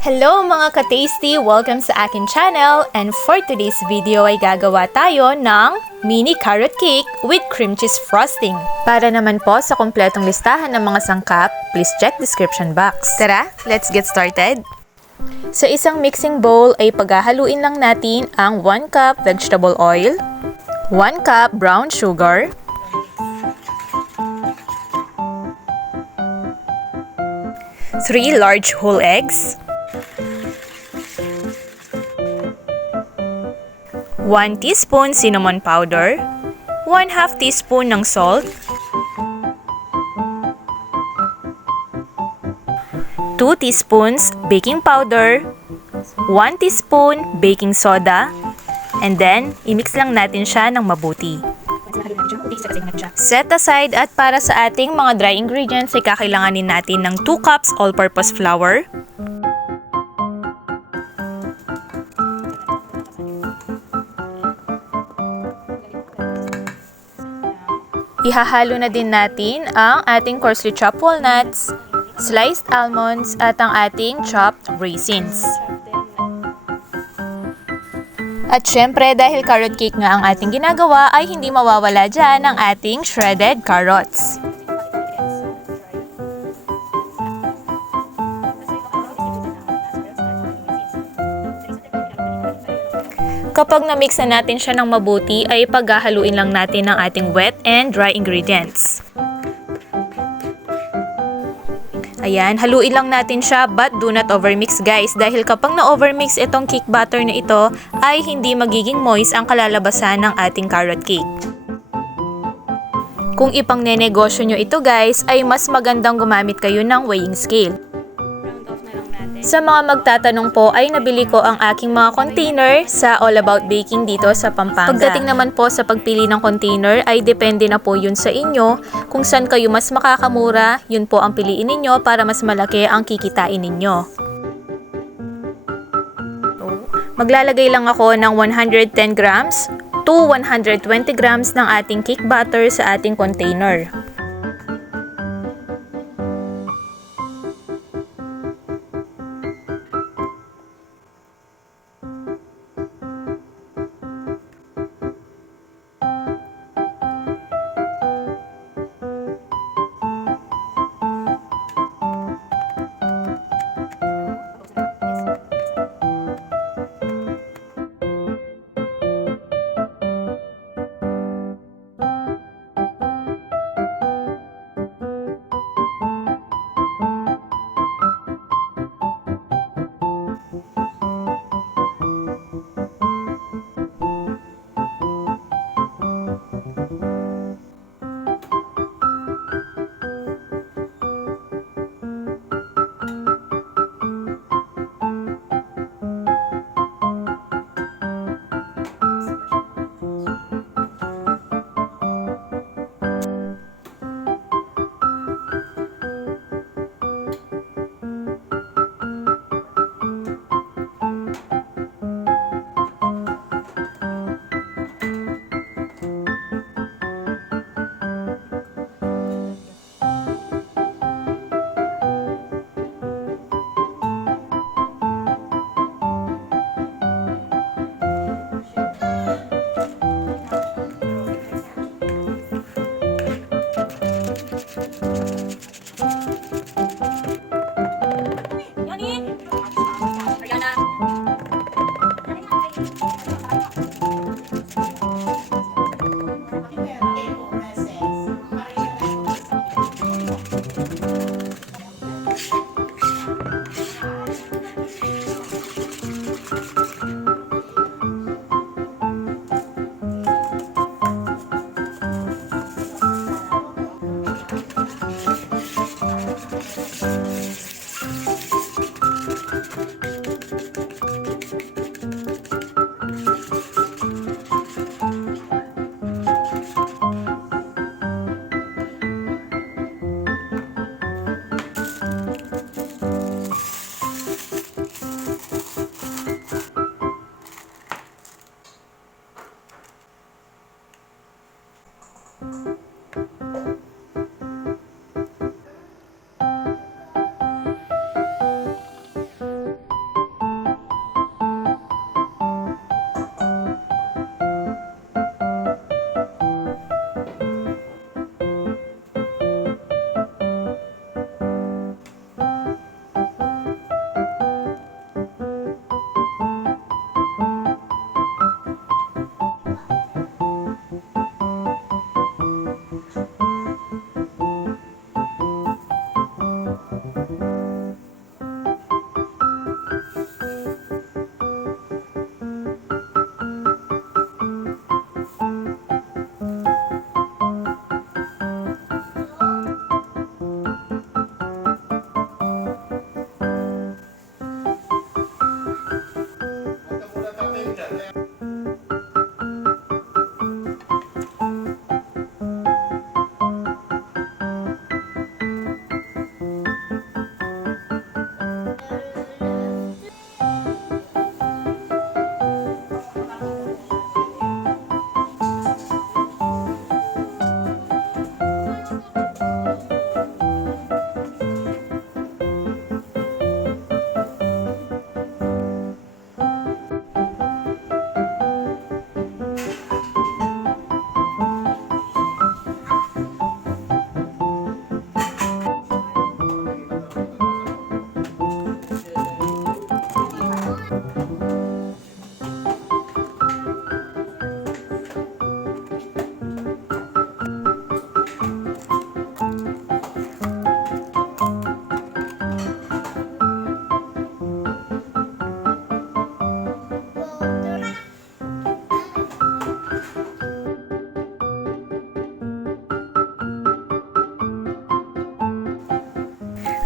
Hello mga ka-tasty! Welcome sa akin channel, and for today's video ay gagawa tayo ng mini carrot cake with cream cheese frosting. Para naman po sa kumpletong listahan ng mga sangkap, please check description box. Tara, let's get started! Sa isang mixing bowl ay paghahaluin lang natin ang 1 cup vegetable oil, 1 cup brown sugar, 3 large whole eggs, 1 teaspoon cinnamon powder, 1/2 teaspoon ng salt, 2 teaspoons baking powder, 1 teaspoon baking soda, and then i-mix lang natin siya ng mabuti. Set aside, at para sa ating mga dry ingredients ay kakailanganin natin ng 2 cups all-purpose flour, ihahalo na din natin ang ating coarsely chopped walnuts, sliced almonds, at ang ating chopped raisins. At syempre, dahil carrot cake nga ang ating ginagawa, ay hindi mawawala dyan ang ating shredded carrots. Kapag na-mix na natin siya ng mabuti, ay paghahaluin lang natin ang ating wet and dry ingredients. Ayan, haluin lang natin siya, but do not overmix guys, dahil kapag na-overmix itong cake batter na ito, ay hindi magiging moist ang kalalabasan ng ating carrot cake. Kung ipang nenegosyo nyo ito guys, ay mas magandang gumamit kayo ng weighing scale. Sa mga magtatanong po, ay nabili ko ang aking mga container sa All About Baking dito sa Pampanga. Pagdating naman po sa pagpili ng container, ay depende na po yun sa inyo. Kung saan kayo mas makakamura, yun po ang piliin ninyo para mas malaki ang kikitain ninyo. Maglalagay lang ako ng 110 grams to 120 grams ng ating cake batter sa ating container.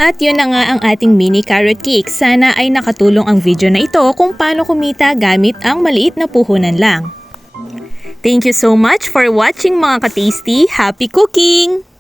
At yun na nga ang ating mini carrot cake. Sana ay nakatulong ang video na ito kung paano kumita gamit ang maliit na puhunan lang. Thank you so much for watching mga ka-tasty. Happy cooking!